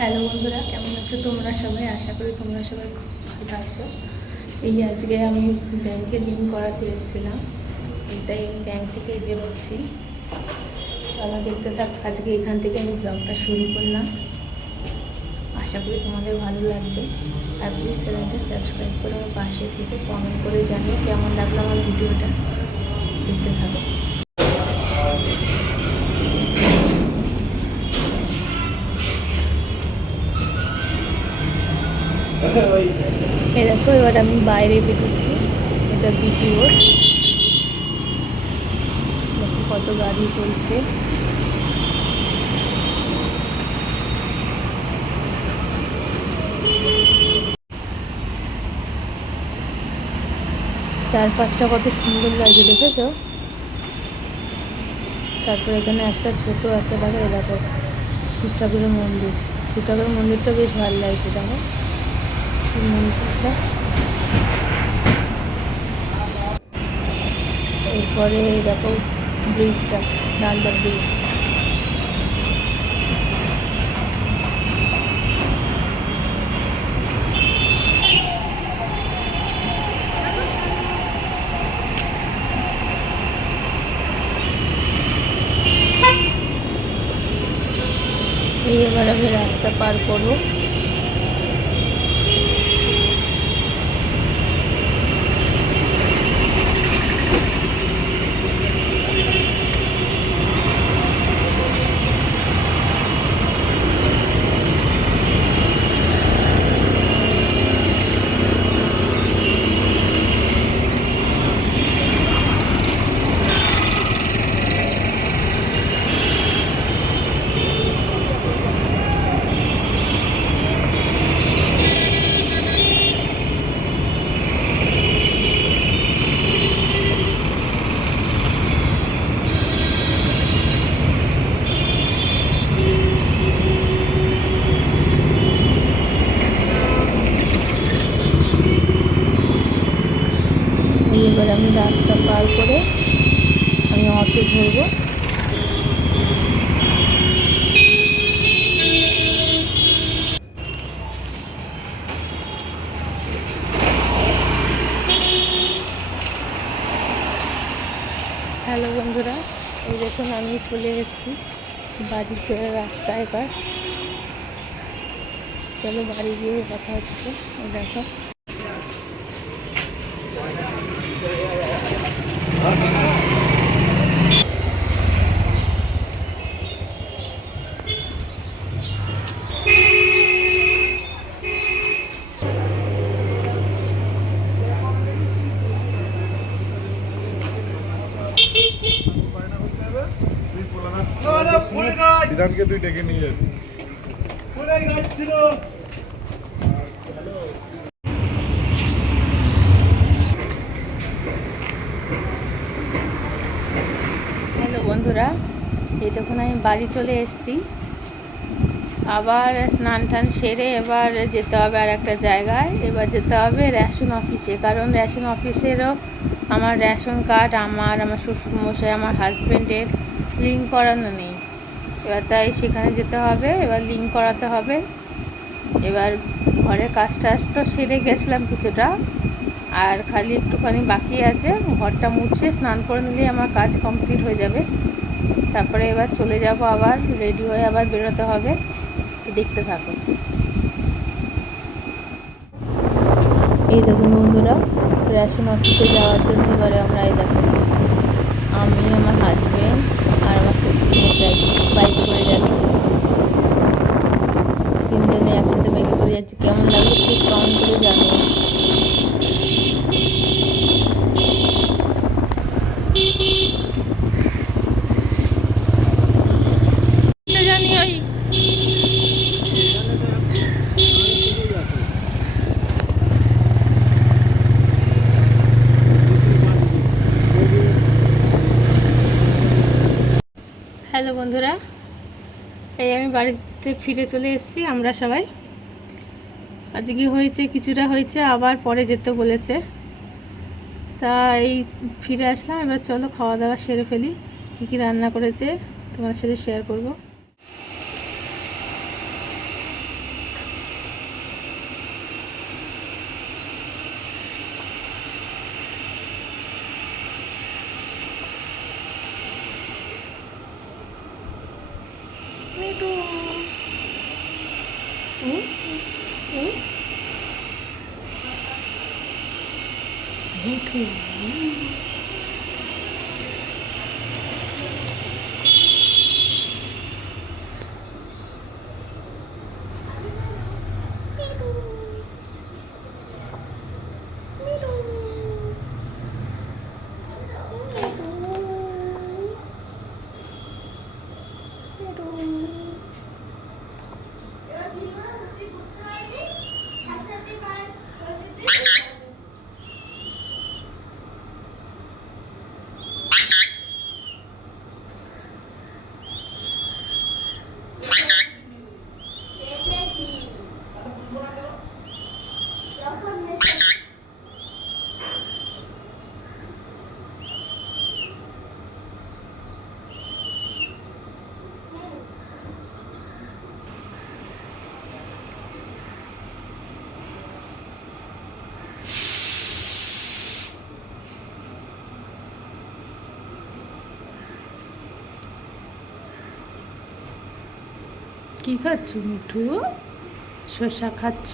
হ্যালো বন্ধুরা, কেমন আছো তোমরা সবাই? আশা করি তোমরা সবাই খুব ভালো আছো। এই আজকে আমি ব্যাংকে লিঙ্ক করাতে এসেছিলাম, এটাই ব্যাংক থেকে বেরোচ্ছি। চলো দেখতে থাক। আজকে এখান থেকে আমি ব্লগটা শুরু করলাম। আশা করি তোমাদের ভালো লাগবে। আর প্লিজ চ্যানেলটা সাবস্ক্রাইব করে আমার পাশে থেকে কমেন্ট করে জানিও কেমন লাগলো আমার ভিডিওটা। দেখতে থাকো। এ দেখো, এবার আমি বাইরে বেরিয়েছি। এটা বিটি রোড। দেখো কত গাড়ি চলছে। চারপাশটা কত সুন্দর লাগছে, দেখেছো? তারপর এখানে একটা ছোট একটা দেখো, দেখো শিব ঠাকুরের মন্দির। শিব ঠাকুরের মন্দিরটা বেশ ভালো লাগছে, দেখো শিব মন্দিরটা। এরপরে দেখো ব্রিজটা, ডান্ডা ব্রিজ। এই এবার আমি রাস্তা পার করবো। এবার আমি রাস্তা পার করে আমি অটো ধরবো। হ্যালো বন্ধুরা, এই দেখুন আমি চলে এসেছি বাড়ি ফেরার রাস্তা। এবার চলো বাড়ি গিয়ে কথা হচ্ছে। এই দেখো বিধানকে তুই ডেকে নিয়ে যাবি। হ্যালো বন্ধুরা, এই দেখুন আমি বাড়ি চলে এসেছি। আবার স্নান টান সেরে এবার যেতে হবে আর একটা জায়গায়। এবার যেতে হবে রেশন অফিসে, কারণ রেশন অফিসেরও আমার রেশন কার্ড আমার শ্বশুরমশাই আমার হাজব্যান্ডের লিঙ্ক করানো নেই। এবার তাই সেখানে যেতে হবে, এবার লিঙ্ক করাতে হবে। এবার ঘরে কাজ টাজ তো সেরে গেছিলাম কিছুটা, আর খালি একটুখানি বাকি আছে। ঘরটা মুছে স্নান করে নিলেই আমার কাজ কমপ্লিট হয়ে যাবে। তারপরে এবার চলে যাব, আবার রেডি হয়ে আবার বেরোতে হবে। দেখতে থাকো। এই দেখুন বন্ধুরা, রেশন অফিসে যাওয়ার জন্য এবারে আমরা এই দেখো আমি আমার হাজব্যান্ড আর আমার শ্বশুরমশাই বাইকে করে যাচ্ছি। তিনজনে একসাথে বাইকে করে যাচ্ছি। কেমন লাগলো প্লিজ কমেন্ট করে জানিও। হ্যালো বন্ধুরা, এই আমি বাড়িতে ফিরে চলে এসেছি। আমরা সবাই আজকে হয়েছে কিছুটা হয়েছে, আবার পরে যেতে বলেছে, তা এই ফিরে আসলাম। এবার চলো খাওয়া দাওয়া সেরে ফেলি। কী কী রান্না করেছে তোমাদের সাথে শেয়ার করব। কি খাচ্ছ মিঠু? শসা খাচ্ছ?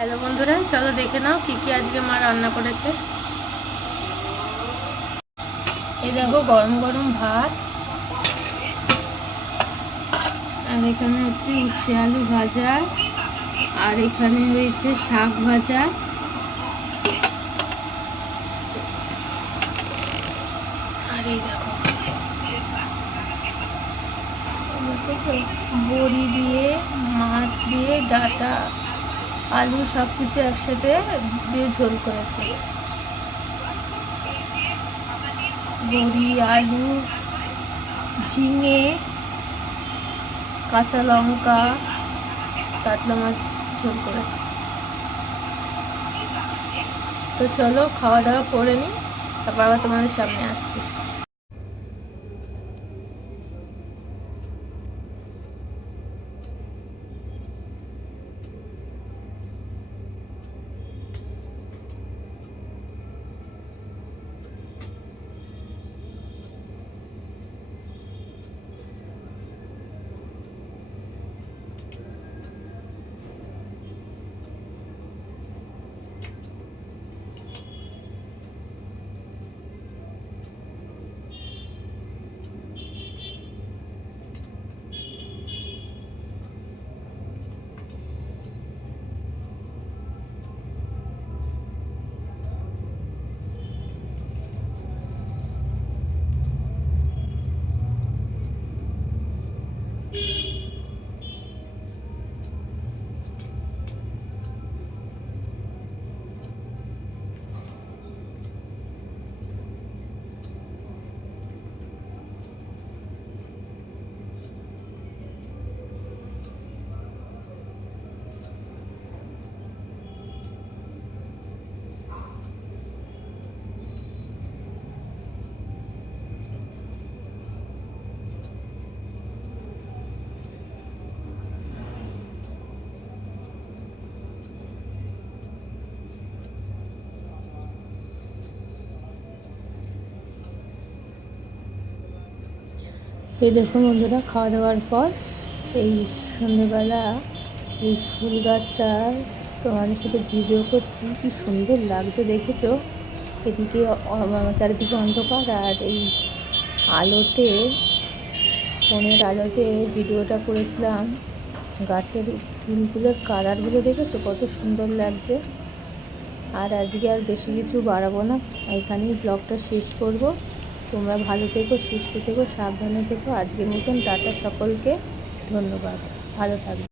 হ্যালো বন্ধুরা, চলো দেখে নাও কি কি আজকে মা রান্না করেছে। এই দেখো গরম গরম ভাত, আর এখানে হচ্ছে উচ্ছে আলু ভাজা, আর এখানে হয়েছে শাক ভাজা, আর এই দেখো বড়ি দিয়ে মাছ দিয়ে ডাঁটা আলু সব কিছু একসাথে দিয়ে ঝোল করেছে। বড়ি আলু ঝিঙে কাঁচা লঙ্কা কাতলা মাছ ঝোল করেছে। তো চলো খাওয়া দাওয়া করে নিই, তারপর আবার তোমাদের সামনে আসছি। এই দেখুন বন্ধুরা, খাওয়া দাওয়ার পর এই সন্ধ্যেবেলা এই ফুল গাছটা তোমাদের সাথে ভিডিও করছি। কি সুন্দর লাগছে দেখেছো? এদিকে চারিদিকে অন্ধকার, আর এই আলোতে ফোনের আলোতে ভিডিওটা করেছিলাম গাছের ফুলগুলোর কালারগুলো দেখেছো কত সুন্দর লাগছে। আর আজকে আর বেশি কিছু বাড়াবো না, এখানেই ব্লগটা শেষ করব। তোমরা ভালো থেকো, সুস্থ থেকো, সাবধানে থেকো। আজকের মতন টাটা সকলকে, ধন্যবাদ, ভালো থাকবে।